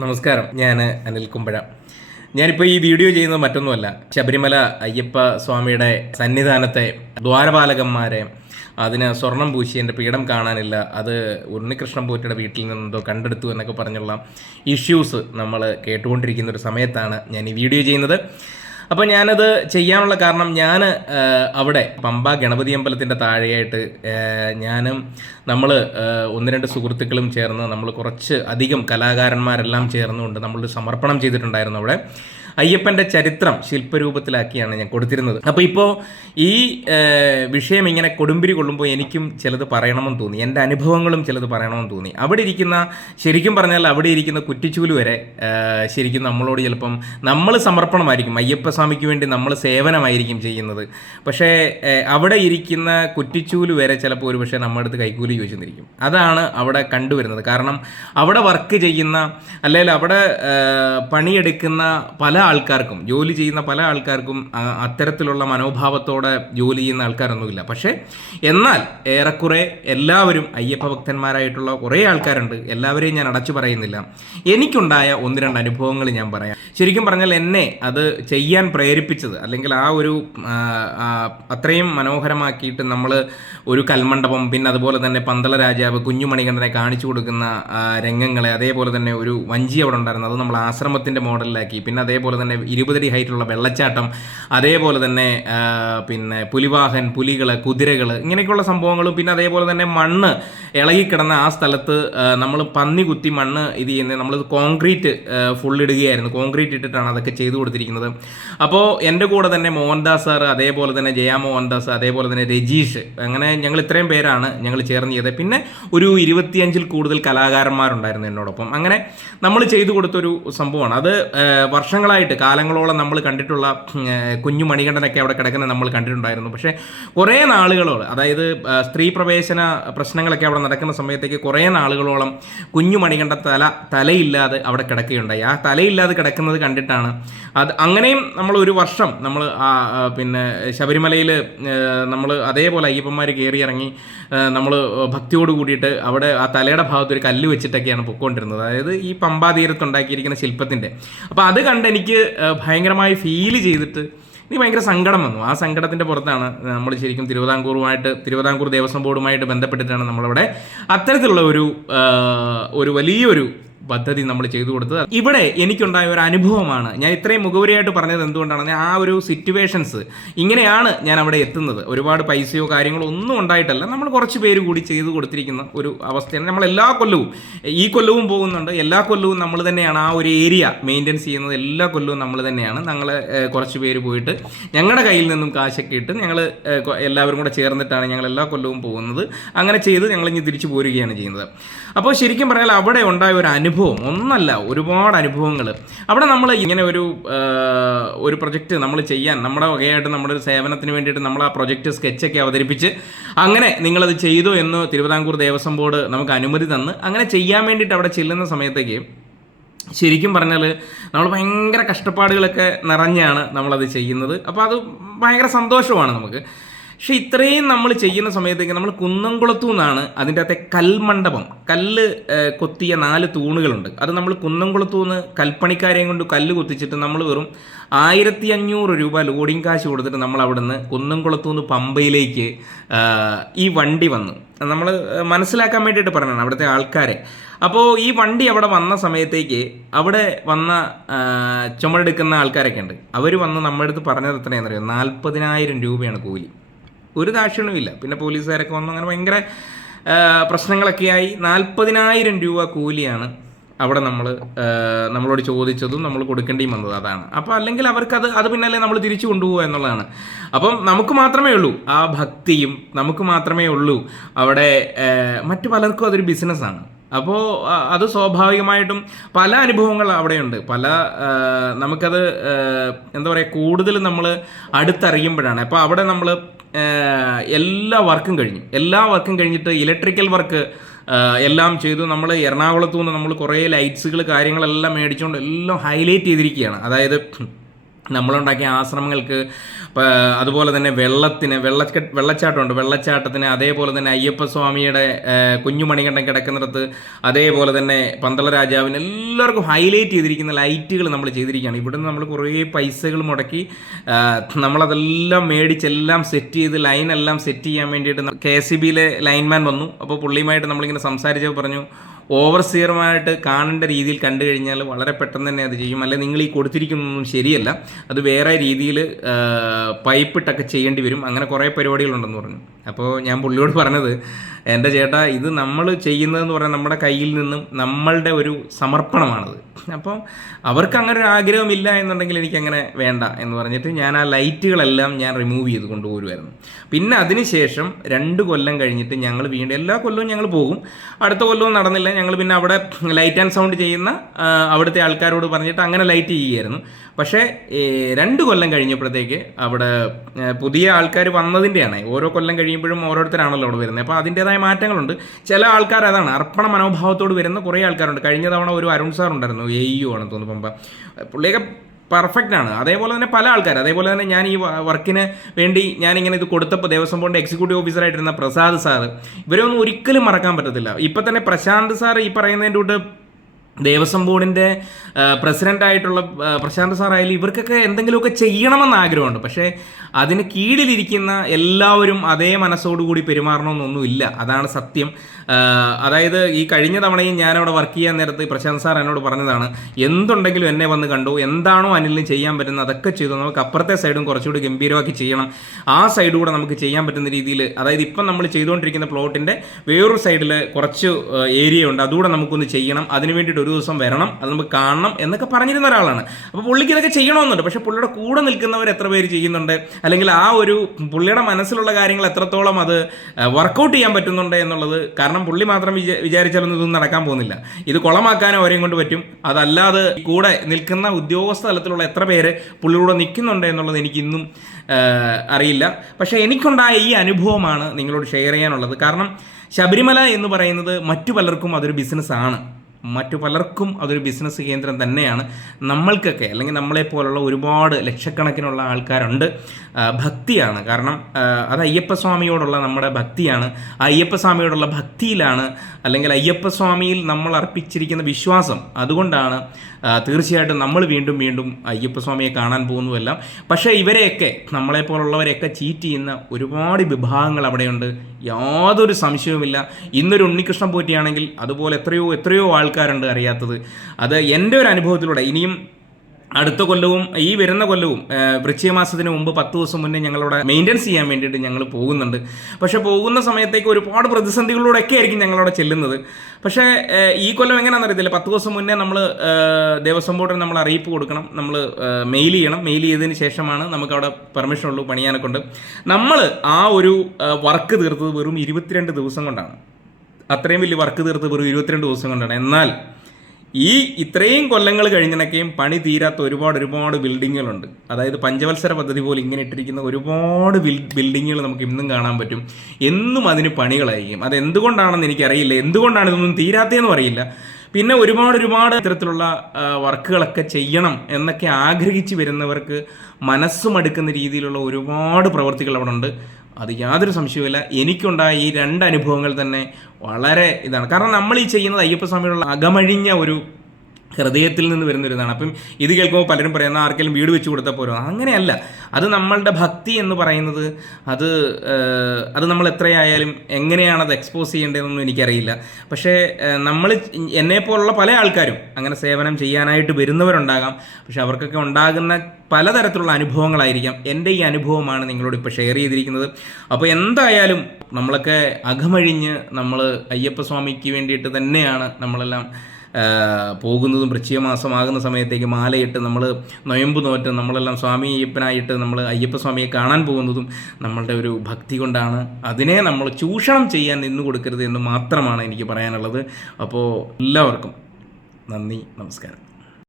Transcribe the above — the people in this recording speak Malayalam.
നമസ്കാരം. ഞാൻ അനിൽ കുമ്പഴ. ഞാനിപ്പോൾ ഈ വീഡിയോ ചെയ്യുന്നത് മറ്റൊന്നുമല്ല. ശബരിമല അയ്യപ്പ സ്വാമിയുടെ സന്നിധാനത്തെ ദ്വാരപാലകന്മാരെ അതിന് സ്വർണം പൂശി എന്റെ പീഠം കാണാനില്ല അത് ഉണ്ണികൃഷ്ണൻ പോറ്റിയുടെ വീട്ടിൽ നിന്നെന്തോ കണ്ടെടുത്തു എന്നൊക്കെ പറഞ്ഞുള്ള ഇഷ്യൂസ് നമ്മൾ കേട്ടുകൊണ്ടിരിക്കുന്ന ഒരു സമയത്താണ് ഞാൻ ഈ വീഡിയോ ചെയ്യുന്നത്. അപ്പോൾ ഞാനത് ചെയ്യാനുള്ള കാരണം ഞാൻ അവിടെ പമ്പ ഗണപതി അമ്പലത്തിന്റെ താഴെയായിട്ട് ഞാനും നമ്മൾ ഒന്ന് രണ്ട് സുഹൃത്തുക്കളും ചേർന്ന് നമ്മൾ കുറച്ച് അധികം കലാകാരന്മാരെല്ലാം ചേർന്നുകൊണ്ട് നമ്മളൊരു സമർപ്പണം ചെയ്തിട്ടുണ്ടായിരുന്നു അവിടെ. അയ്യപ്പന്റെ ചരിത്രം ശില്പരൂപത്തിലാക്കിയാണ് ഞാൻ കൊടുത്തിരുന്നത്. അപ്പോൾ ഇപ്പോൾ ഈ വിഷയം ഇങ്ങനെ കൊടുമ്പിരി കൊള്ളുമ്പോൾ എനിക്കും ചിലത് പറയണമെന്ന് തോന്നി. എന്റെ അനുഭവങ്ങളും ചിലത് പറയണമെന്ന് തോന്നി. അവിടെ ഇരിക്കുന്ന ശരിക്കും പറഞ്ഞാൽ അവിടെ ഇരിക്കുന്ന കുറ്റിച്ചൂൽ വരെ ശരിക്കും നമ്മളോട് ചിലപ്പം നമ്മൾ സമർപ്പണമായിരിക്കും. അയ്യപ്പസ്വാമിക്ക് വേണ്ടി നമ്മൾ സേവനമായിരിക്കും ചെയ്യുന്നത്. പക്ഷേ അവിടെ ഇരിക്കുന്ന കുറ്റിച്ചൂൽ വരെ ചിലപ്പോൾ ഒരു പക്ഷേ നമ്മുടെ അടുത്ത് കൈക്കൂലി ചോദിച്ചെന്നിരിക്കും. അതാണ് അവിടെ കണ്ടുവരുന്നത്. കാരണം അവിടെ വർക്ക് ചെയ്യുന്ന അല്ലെങ്കിൽ അവിടെ പണിയെടുക്കുന്ന പല ആൾക്കാർക്കും ജോലി ചെയ്യുന്ന പല ആൾക്കാർക്കും അത്തരത്തിലുള്ള മനോഭാവത്തോടെ ജോലി ചെയ്യുന്ന ആൾക്കാരൊന്നുമില്ല. പക്ഷേ എന്നാൽ ഏറെക്കുറെ എല്ലാവരും അയ്യപ്പ ഭക്തന്മാരായിട്ടുള്ള കുറേ ആൾക്കാരുണ്ട്. എല്ലാവരെയും ഞാൻ അടച്ചു പറയുന്നില്ല. എനിക്കുണ്ടായ ഒന്ന് രണ്ട് അനുഭവങ്ങൾ ഞാൻ പറയാം. ശരിക്കും പറഞ്ഞാൽ എന്നെ അത് ചെയ്യാൻ പ്രേരിപ്പിച്ചത് അല്ലെങ്കിൽ ആ ഒരു അത്രയും മനോഹരമാക്കിയിട്ട് നമ്മൾ ഒരു കൽമണ്ഡപം പിന്നെ അതുപോലെ തന്നെ പന്തള രാജാവ് കുഞ്ഞുമണികണ്ഠനെ കാണിച്ചു കൊടുക്കുന്ന രംഗങ്ങളെ അതേപോലെ തന്നെ ഒരു വഞ്ചി അവിടെ ഉണ്ടായിരുന്നു. അത് നമ്മൾ ആശ്രമത്തിന്റെ മോഡലിലാക്കി. പിന്നെ അതേപോലെ തന്നെ ഇരുപതടി ഹൈറ്റുള്ള വെള്ളച്ചാട്ടം അതേപോലെ തന്നെ പിന്നെ പുലിവാഹൻ പുലികൾ കുതിരകൾ ഇങ്ങനെയൊക്കെയുള്ള സംഭവങ്ങളും പിന്നെ അതേപോലെ തന്നെ മണ്ണ് ഇളകിക്കിടന്ന ആ സ്ഥലത്ത് നമ്മൾ പന്നി കുത്തി മണ്ണ് ഇത് ചെയ്യുന്നത് നമ്മൾ കോൺക്രീറ്റ് ഫുൾ കോൺക്രീറ്റ് ഇട്ടിട്ടാണ് അതൊക്കെ ചെയ്തു കൊടുത്തിരിക്കുന്നത്. അപ്പോൾ എന്റെ കൂടെ തന്നെ മോഹൻദാസ് സാർ അതേപോലെ തന്നെ ജയ മോഹൻദാസ് അതേപോലെ തന്നെ രജീഷ് അങ്ങനെ ഞങ്ങൾ ഇത്രയും പേരാണ് ഞങ്ങൾ ചേർന്ന് ചെയ്തത്. പിന്നെ ഒരു ഇരുപത്തിയഞ്ചിൽ കൂടുതൽ കലാകാരന്മാരുണ്ടായിരുന്നു എന്നോടൊപ്പം. അങ്ങനെ നമ്മൾ ചെയ്തു കൊടുത്തൊരു സംഭവമാണ്. അത് ഏഹ്, വർഷങ്ങളായിട്ട് കാലങ്ങളോളം നമ്മൾ കണ്ടിട്ടുള്ള കുഞ്ഞു മണികണ്ഠനൊക്കെ അവിടെ കിടക്കുന്നത് നമ്മൾ കണ്ടിട്ടുണ്ടായിരുന്നു. പക്ഷേ കുറേ നാളുകളോളം അതായത് സ്ത്രീ പ്രവേശന പ്രശ്നങ്ങളൊക്കെ അവിടെ നടക്കുന്ന സമയത്തേക്ക് കുറേ നാളുകളോളം കുഞ്ഞു മണികണ്ഠ തല തലയില്ലാതെ അവിടെ കിടക്കുകയുണ്ടായി. ആ തലയില്ലാതെ കിടക്കുന്നത് കണ്ടിട്ടാണ് അത് അങ്ങനെയും നമ്മൾ ഒരു വർഷം നമ്മൾ പിന്നെ ശബരിമലയിൽ നമ്മൾ അതേപോലെ അയ്യപ്പന്മാർ കയറി ഇറങ്ങി നമ്മൾ ഭക്തിയോട് കൂടിയിട്ട് അവിടെ ആ തലയുടെ ഭാഗത്ത് ഒരു കല്ല് വെച്ചിട്ടൊക്കെയാണ് പൊക്കോണ്ടിരുന്നത്. അതായത് ഈ പമ്പാതീരത്ത് ഉണ്ടാക്കിയിരിക്കുന്ന ശില്പത്തിന്റെ അപ്പോൾ അത് കണ്ട് എനിക്ക് ഭയങ്കരമായി ഫീൽ ചെയ്തിട്ട് എനിക്ക് ഭയങ്കര സങ്കടം വന്നു. ആ സങ്കടത്തിന്റെ പുറത്താണ് നമ്മൾ ശരിക്കും തിരുവിതാംകൂറുമായിട്ട് തിരുവിതാംകൂർ ദേവസ്വം ബോർഡുമായിട്ട് ബന്ധപ്പെട്ടിട്ടാണ് നമ്മളവിടെ അത്തരത്തിലുള്ള ഒരു ഒരു വലിയൊരു പദ്ധതി നമ്മൾ ചെയ്തു കൊടുത്തത്. ഇവിടെ എനിക്കുണ്ടായ ഒരു അനുഭവമാണ്. ഞാൻ ഇത്രയും മുഖവരിയായിട്ട് പറഞ്ഞത് എന്തുകൊണ്ടാണ്? ആ ഒരു സിറ്റുവേഷൻസ് ഇങ്ങനെയാണ് ഞാൻ അവിടെ എത്തുന്നത്. ഒരുപാട് പൈസയോ കാര്യങ്ങളോ ഒന്നും ഉണ്ടായിട്ടല്ല. നമ്മൾ കുറച്ച് പേര് കൂടി ചെയ്തു കൊടുത്തിരിക്കുന്ന ഒരു അവസ്ഥയാണ്. നമ്മൾ എല്ലാ കൊല്ലവും ഈ കൊല്ലവും പോകുന്നുണ്ട്. എല്ലാ കൊല്ലവും നമ്മൾ തന്നെയാണ് ആ ഒരു ഏരിയ മെയിന്റെയിൻസ് ചെയ്യുന്നത്. എല്ലാ കൊല്ലവും നമ്മൾ തന്നെയാണ്. ഞങ്ങൾ കുറച്ച് പേര് പോയിട്ട് ഞങ്ങളുടെ കയ്യിൽ നിന്നും കാശൊക്കെ ഇട്ട് ഞങ്ങൾ എല്ലാവരും കൂടെ ചേർന്നിട്ടാണ് ഞങ്ങൾ എല്ലാ കൊല്ലവും പോകുന്നത്. അങ്ങനെ ചെയ്ത് ഞങ്ങൾ ഇനി തിരിച്ചു പോരുകയാണ് ചെയ്യുന്നത്. അപ്പോൾ ശരിക്കും പറഞ്ഞാൽ അവിടെ ഉണ്ടായ ഒരു അനുഭവം ഒന്നല്ല ഒരുപാട് അനുഭവങ്ങൾ അവിടെ നമ്മൾ ഇങ്ങനെ ഒരു ഒരു പ്രൊജക്റ്റ് നമ്മൾ ചെയ്യാൻ നമ്മുടെ വകയായിട്ട് നമ്മുടെ ഒരു സേവനത്തിന് വേണ്ടിയിട്ട് നമ്മൾ ആ പ്രൊജക്റ്റ് സ്കെച്ചൊക്കെ അവതരിപ്പിച്ച് അങ്ങനെ നിങ്ങളത് ചെയ്തു എന്ന് തിരുവിതാംകൂർ ദേവസ്വം ബോർഡ് നമുക്ക് അനുമതി തന്ന് അങ്ങനെ ചെയ്യാൻ വേണ്ടിയിട്ട് അവിടെ ചെല്ലുന്ന സമയത്തേക്ക് ശരിക്കും പറഞ്ഞാൽ നമ്മൾ ഭയങ്കര കഷ്ടപ്പാടുകളൊക്കെ നിറഞ്ഞാണ് നമ്മളത് ചെയ്യുന്നത്. അപ്പോൾ അത് ഭയങ്കര സന്തോഷമാണ് നമുക്ക്. പക്ഷെ ഇത്രയും നമ്മൾ ചെയ്യുന്ന സമയത്തേക്ക് നമ്മൾ കുന്നംകുളത്തു നിന്നാണ് അതിന്റെ അകത്തെ കൽമണ്ഡപം. കല്ല് കൊത്തിയ നാല് തൂണുകളുണ്ട്. അത് നമ്മൾ കുന്നംകുളത്തു നിന്ന് കൽപ്പണിക്കാരെയും കൊണ്ട് കല്ല് കൊത്തിച്ചിട്ട് നമ്മൾ വെറും ആയിരത്തി അഞ്ഞൂറ് രൂപ ലോഡിംഗ് കാശ് കൊടുത്തിട്ട് നമ്മൾ അവിടുന്ന് കുന്നംകുളത്തു നിന്ന് പമ്പയിലേക്ക് ഈ വണ്ടി വന്നു. നമ്മൾ മനസ്സിലാക്കാൻ വേണ്ടിയിട്ട് പറഞ്ഞാണ് അവിടുത്തെ ആൾക്കാരെ. അപ്പോൾ ഈ വണ്ടി അവിടെ വന്ന സമയത്തേക്ക് അവിടെ വന്ന ചുമടെടുക്കുന്ന ആൾക്കാരൊക്കെ ഉണ്ട്. അവർ വന്ന് നമ്മുടെ അടുത്ത് പറഞ്ഞത് എത്രയാണെന്ന് അറിയാം നാൽപ്പതിനായിരം രൂപയാണ് കൂലി. ഒരു ദാക്ഷിണ്യമില്ല പിന്നെ പോലീസുകാരൊക്കെ വന്നു. അങ്ങനെ ഭയങ്കര പ്രശ്നങ്ങളൊക്കെയായി. നാൽപ്പതിനായിരം രൂപ കൂലിയാണ് അവിടെ നമ്മൾ നമ്മളോട് ചോദിച്ചതും നമ്മൾ കൊടുക്കേണ്ടിയും വന്നത്. അതാണ്. അപ്പോൾ അല്ലെങ്കിൽ അവർക്കത് അത് പിന്നല്ലേ നമ്മൾ തിരിച്ചു കൊണ്ടുപോകുക എന്നുള്ളതാണ്. അപ്പം നമുക്ക് മാത്രമേ ഉള്ളൂ. ആ ഭക്തിയും നമുക്ക് മാത്രമേ ഉള്ളൂ. അവിടെ മറ്റു പലർക്കും അതൊരു ബിസിനസ്സാണ് അപ്പോൾ അത് സ്വാഭാവികമായിട്ടും പല അനുഭവങ്ങൾ അവിടെയുണ്ട്. പല നമുക്കത് എന്താ പറയുക കൂടുതൽ നമ്മൾ അടുത്തറിയുമ്പോഴാണ്. അപ്പോൾ അവിടെ നമ്മൾ എല്ലാ വർക്കും കഴിഞ്ഞു. എല്ലാ വർക്കും കഴിഞ്ഞിട്ട് ഇലക്ട്രിക്കൽ വർക്ക് എല്ലാം ചെയ്തു. നമ്മൾ എറണാകുളത്തു നിന്ന് നമ്മൾ കുറേ ലൈറ്റ്സുകൾ കാര്യങ്ങളെല്ലാം മേടിച്ചുകൊണ്ട് എല്ലാം ഹൈലൈറ്റ് ചെയ്തിരിക്കുകയാണ്. അതായത് നമ്മളുണ്ടാക്കിയ ആശ്രമങ്ങൾക്ക് അതുപോലെ തന്നെ വെള്ളത്തിന് വെള്ള വെള്ളച്ചാട്ടമുണ്ട്. വെള്ളച്ചാട്ടത്തിന് അതേപോലെ തന്നെ അയ്യപ്പ സ്വാമിയുടെ കുഞ്ഞുമണികണ്ഠൻ കിടക്കുന്നിടത്ത് അതേപോലെ തന്നെ പന്തള രാജാവിന് എല്ലാവർക്കും ഹൈലൈറ്റ് ചെയ്തിരിക്കുന്ന ലൈറ്റുകൾ നമ്മൾ ചെയ്തിരിക്കുകയാണ്. ഇവിടുന്ന് നമ്മൾ കുറേ പൈസകൾ മുടക്കി നമ്മളതെല്ലാം മേടിച്ചെല്ലാം സെറ്റ് ചെയ്ത് ലൈനെല്ലാം സെറ്റ് ചെയ്യാൻ വേണ്ടിയിട്ട് കെ എസ് സി ബിയിലെ ലൈൻമാൻ വന്നു. അപ്പോൾ പുള്ളിയുമായിട്ട് നമ്മളിങ്ങനെ സംസാരിച്ചപ്പോൾ പറഞ്ഞു ഓവർസിയറുമായിട്ട് കാണേണ്ട രീതിയിൽ കണ്ടു കഴിഞ്ഞാൽ വളരെ പെട്ടെന്ന് തന്നെ അത് ചെയ്യും. അല്ലെങ്കിൽ നിങ്ങൾ ഈ കൊടുത്തിരിക്കുന്നൊന്നും ശരിയല്ല. അത് വേറെ രീതിയിൽ പൈപ്പിട്ടൊക്കെ ചെയ്യേണ്ടി വരും. അങ്ങനെ കുറേ പരിപാടികളുണ്ടെന്ന് പറഞ്ഞു. അപ്പോൾ ഞാൻ പുള്ളിയോട് പറഞ്ഞത് എന്റെ ചേട്ടാ ഇത് നമ്മൾ ചെയ്യുന്നതെന്ന് പറഞ്ഞാൽ നമ്മുടെ കയ്യിൽ നിന്നും നമ്മളുടെ ഒരു സമർപ്പണമാണത്. അപ്പം അവർക്ക് അങ്ങനെ ഒരു ആഗ്രഹമില്ല എന്നുണ്ടെങ്കിൽ എനിക്കങ്ങനെ വേണ്ട എന്ന് പറഞ്ഞിട്ട് ഞാൻ ആ ലൈറ്റുകളെല്ലാം ഞാൻ റിമൂവ് ചെയ്ത് കൊണ്ടുപോരുമായിരുന്നു പിന്നെ അതിനുശേഷം രണ്ട് കൊല്ലം കഴിഞ്ഞിട്ട് ഞങ്ങൾ വീണ്ടും എല്ലാ കൊല്ലവും ഞങ്ങൾ പോകും. അടുത്ത കൊല്ലവും നടന്നില്ല. ഞങ്ങൾ പിന്നെ അവിടെ ലൈറ്റ് ആൻഡ് സൗണ്ട് ചെയ്യുന്ന അവിടുത്തെ ആൾക്കാരോട് പറഞ്ഞിട്ട് അങ്ങനെ ലൈറ്റ് ചെയ്യുകയായിരുന്നു. പക്ഷേ രണ്ട് കൊല്ലം കഴിഞ്ഞപ്പോഴത്തേക്ക് അവിടെ പുതിയ ആൾക്കാർ വന്നതിന്റെയാണ്. ഓരോ കൊല്ലം കഴിയുമ്പോഴും ഓരോരുത്തരാണല്ലോ അവിടെ വരുന്നത്. അപ്പോൾ അതിന്റെതായ മാറ്റങ്ങളുണ്ട്. ചില ആൾക്കാർ അതാണ് അർപ്പണ മനോഭാവത്തോട് വരുന്ന കുറേ ആൾക്കാരുണ്ട്. കഴിഞ്ഞ തവണ ഒരു അരുൺ സാർ ഉണ്ടായിരുന്നു എ യു ആണെന്ന് തോന്നുന്നു പമ്പ. പുള്ളിയൊക്കെ പെർഫെക്റ്റ് ആണ്. അതേപോലെ തന്നെ പല ആൾക്കാർ അതേപോലെ തന്നെ ഞാൻ ഈ വർക്കിന് വേണ്ടി ഞാനിങ്ങനെ ഇത് കൊടുത്തപ്പോൾ ദേവസ്വം ബോർഡിന്റെ എക്സിക്യൂട്ടീവ് ഓഫീസറായിട്ടിരുന്ന പ്രസാദ് സാറ് ഇവരെ ഒന്നും ഒരിക്കലും മറക്കാൻ പറ്റത്തില്ല. ഇപ്പം തന്നെ പ്രശാന്ത് സാർ ഈ പറയുന്നതിന്റെ കൂട്ട് ദേവസ്വം ബോർഡിന്റെ ആ, പ്രശാന്ത് സാറായാലും ഇവർക്കൊക്കെ എന്തെങ്കിലുമൊക്കെ ചെയ്യണമെന്ന് ആഗ്രഹമുണ്ട്. പക്ഷേ അതിന് കീഴിലിരിക്കുന്ന എല്ലാവരും അതേ മനസ്സോടുകൂടി പെരുമാറണമെന്നൊന്നുമില്ല. അതാണ് സത്യം. അതായത് ഈ കഴിഞ്ഞ തവണയും ഞാനവിടെ വർക്ക് ചെയ്യാൻ നേരത്ത് പ്രശാന്ത് സാർ എന്നോട് പറഞ്ഞതാണ് എന്തുണ്ടെങ്കിലും എന്നെ വന്ന് കണ്ടു എന്താണോ അനിലിന് ചെയ്യാൻ പറ്റുന്നത് അതൊക്കെ ചെയ്തു നമുക്ക് അപ്പുറത്തെ സൈഡും കുറച്ചുകൂടി ഗംഭീരമാക്കി ചെയ്യണം. ആ സൈഡ് കൂടെ നമുക്ക് ചെയ്യാൻ പറ്റുന്ന രീതിയിൽ അതായത് ഇപ്പം നമ്മൾ ചെയ്തുകൊണ്ടിരിക്കുന്ന പ്ലോട്ടിന്റെ വേറൊരു സൈഡിൽ കുറച്ച് ഏരിയ ഉണ്ട് അതുകൂടെ നമുക്കൊന്ന് ചെയ്യണം. അതിന് വേണ്ടിയിട്ട് ഒരു ദിവസം വരണം അത് നമുക്ക് കാണണം എന്നൊക്കെ പറഞ്ഞിരുന്ന ഒരാളാണ്. അപ്പോൾ പുള്ളിക്ക് ഇതൊക്കെ ചെയ്യണമെന്നുണ്ട്. പക്ഷേ പുള്ളിയുടെ കൂടെ നിൽക്കുന്നവർ എത്ര പേര് ചെയ്യുന്നുണ്ട്? അല്ലെങ്കിൽ ആ ഒരു പുള്ളിയുടെ മനസ്സിലുള്ള കാര്യങ്ങൾ എത്രത്തോളം അത് വർക്കൗട്ട് ചെയ്യാൻ പറ്റുന്നുണ്ട് എന്നുള്ളത് കാരണം പുള്ളി മാത്രം വിചാ- വിചാരിച്ചാലൊന്നും ഇതൊന്നും നടക്കാൻ പോകുന്നില്ല. ഇത് കുളമാക്കാനോ അവരെയും കൊണ്ട് പറ്റും. അതല്ലാതെ കൂടെ നിൽക്കുന്ന ഉദ്യോഗസ്ഥ തലത്തിലുള്ള എത്ര പേര് പുള്ളിയുടെ നിൽക്കുന്നുണ്ട് എന്നുള്ളത് എനിക്കിന്നും അറിയില്ല. പക്ഷേ എനിക്കുണ്ടായ ഈ അനുഭവമാണ് നിങ്ങളോട് ഷെയർ ചെയ്യാനുള്ളത്. കാരണം ശബരിമല എന്ന് പറയുന്നത് മറ്റു പലർക്കും അതൊരു ബിസിനസ്സാണ് മറ്റു പലർക്കും അതൊരു ബിസിനസ് കേന്ദ്രം തന്നെയാണ്. നമ്മൾക്കൊക്കെ അല്ലെങ്കിൽ നമ്മളെ പോലുള്ള ഒരുപാട് ലക്ഷക്കണക്കിനുള്ള ആൾക്കാരുണ്ട്. ഭക്തിയാണ്. കാരണം അത് അയ്യപ്പസ്വാമിയോടുള്ള നമ്മുടെ ഭക്തിയാണ്. ആ അയ്യപ്പസ്വാമിയോടുള്ള ഭക്തിയിലാണ് അല്ലെങ്കിൽ അയ്യപ്പസ്വാമിയിൽ നമ്മൾ അർപ്പിച്ചിരിക്കുന്ന വിശ്വാസം. അതുകൊണ്ടാണ് തീർച്ചയായിട്ടും നമ്മൾ വീണ്ടും വീണ്ടും അയ്യപ്പസ്വാമിയെ കാണാൻ പോകുന്നതെല്ലാം പക്ഷേ ഇവരെയൊക്കെ നമ്മളെപ്പോലുള്ളവരെയൊക്കെ ചീറ്റ് ചെയ്യുന്ന ഒരുപാട് വിഭാഗങ്ങൾ അവിടെയുണ്ട്. യാതൊരു സംശയവുമില്ല. ഇന്നൊരു ഉണ്ണികൃഷ്ണൻ പോറ്റിയാണെങ്കിൽ അതുപോലെ എത്രയോ എത്രയോ ആൾക്കാരുണ്ട് അറിയാത്തത്. അത് എന്റെ ഒരു അനുഭവത്തിലൂടെ ഇനിയും അടുത്ത കൊല്ലവും ഈ വരുന്ന കൊല്ലവും വൃശ്ചിക മാസത്തിന് മുമ്പ് പത്ത് ദിവസം മുന്നേ ഞങ്ങളവിടെ മെയിന്റെനൻസ് ചെയ്യാൻ വേണ്ടിയിട്ട് ഞങ്ങൾ പോകുന്നുണ്ട്. പക്ഷേ പോകുന്ന സമയത്തേക്ക് ഒരുപാട് പ്രതിസന്ധികളിലൂടെയൊക്കെ ആയിരിക്കും ഞങ്ങളവിടെ ചെല്ലുന്നത്. പക്ഷേ ഈ കൊല്ലം എങ്ങനെയാണെന്ന് അറിയത്തില്ല. പത്ത് ദിവസം മുന്നേ നമ്മൾ ദേവസ്വം ബോർഡിന് നമ്മൾ അറിയിപ്പ് കൊടുക്കണം. നമ്മൾ മെയിൽ ചെയ്യണം. മെയിൽ ചെയ്തതിന് ശേഷമാണ് നമുക്ക് അവിടെ പെർമിഷൻ ഉള്ളൂ പണിയാനൊക്കെ കൊണ്ട് നമ്മൾ ആ ഒരു വർക്ക് തീർത്തത് വെറും ഇരുപത്തിരണ്ട് ദിവസം കൊണ്ടാണ്. അത്രയും വലിയ വർക്ക് തീർത്ത് വെറും ഇരുപത്തിരണ്ട് ദിവസം കൊണ്ടാണ്. എന്നാൽ ഈ ഇത്രയും കൊല്ലങ്ങൾ കഴിഞ്ഞിടക്കെയും പണി തീരാത്ത ഒരുപാട് ഒരുപാട് ബിൽഡിങ്ങുകളുണ്ട്. അതായത് പഞ്ചവത്സര പദ്ധതി പോലെ ഇങ്ങനെ ഇട്ടിരിക്കുന്ന ഒരുപാട് ബിൽ ബിൽഡിങ്ങുകൾ നമുക്ക് ഇന്നും കാണാൻ പറ്റും. എന്നും അതിന് പണികളായിരിക്കും. അത് എന്തുകൊണ്ടാണെന്ന് എനിക്കറിയില്ല. എന്തുകൊണ്ടാണ് ഇതൊന്നും തീരാത്തതെന്നും അറിയില്ല. പിന്നെ ഒരുപാട് ഒരുപാട് ഇത്തരത്തിലുള്ള വർക്കുകളൊക്കെ ചെയ്യണം എന്നൊക്കെ ആഗ്രഹിച്ചു വരുന്നവർക്ക് മനസ്സുമടുക്കുന്ന രീതിയിലുള്ള ഒരുപാട് പ്രവർത്തികൾ അവിടെ ഉണ്ട് അത് യാതൊരു സംശയവുമില്ല. എനിക്കുണ്ടായ ഈ രണ്ട് അനുഭവങ്ങൾ തന്നെ വളരെ ഇതാണ്. കാരണം നമ്മൾ ഈ ചെയ്യുന്നത് അയ്യപ്പ സ്വാമിയുള്ള അകമഴിഞ്ഞ ഒരു ഹൃദയത്തിൽ നിന്ന് വരുന്ന ഒരു ഇതാണ് അപ്പം ഇത് കേൾക്കുമ്പോൾ പലരും പറയുന്ന ആർക്കെങ്കിലും വീട് വെച്ച് കൊടുത്താൽ പോരോ? അങ്ങനെയല്ല. അത് നമ്മളുടെ ഭക്തി എന്ന് പറയുന്നത് അത് അത് നമ്മൾ എത്രയായാലും എങ്ങനെയാണ് അത് എക്സ്പോസ് ചെയ്യേണ്ടതെന്നൊന്നും എനിക്കറിയില്ല. പക്ഷേ നമ്മൾ എന്നെപ്പോലുള്ള പല ആൾക്കാരും അങ്ങനെ സേവനം ചെയ്യാനായിട്ട് വരുന്നവരുണ്ടാകാം. പക്ഷെ അവർക്കൊക്കെ ഉണ്ടാകുന്ന പലതരത്തിലുള്ള അനുഭവങ്ങളായിരിക്കാം. എന്റെ ഈ അനുഭവമാണ് നിങ്ങളോട് ഇപ്പോൾ ഷെയർ ചെയ്തിരിക്കുന്നത്. അപ്പോൾ എന്തായാലും നമ്മളൊക്കെ അകമഴിഞ്ഞ് നമ്മൾ അയ്യപ്പ അയ്യപ്പസ്വാമിക്ക് വേണ്ടിയിട്ട് തന്നെയാണ് നമ്മളെല്ലാം പോകുന്നതും വൃശ്ചിക മാസമാകുന്ന സമയത്തേക്ക് മാലയിട്ട് നമ്മൾ നൊയമ്പ് നോറ്റ് നമ്മളെല്ലാം സ്വാമി അയ്യപ്പനായിട്ട് നമ്മൾ അയ്യപ്പസ്വാമിയെ കാണാൻ പോകുന്നതും നമ്മളുടെ ഒരു ഭക്തി കൊണ്ടാണ്. അതിനെ നമ്മൾ ചൂഷണം ചെയ്യാൻ നിന്നു കൊടുക്കരുത് എന്ന് മാത്രമാണ് എനിക്ക് പറയാനുള്ളത്. അപ്പോൾ എല്ലാവർക്കും നന്ദി നമസ്കാരം.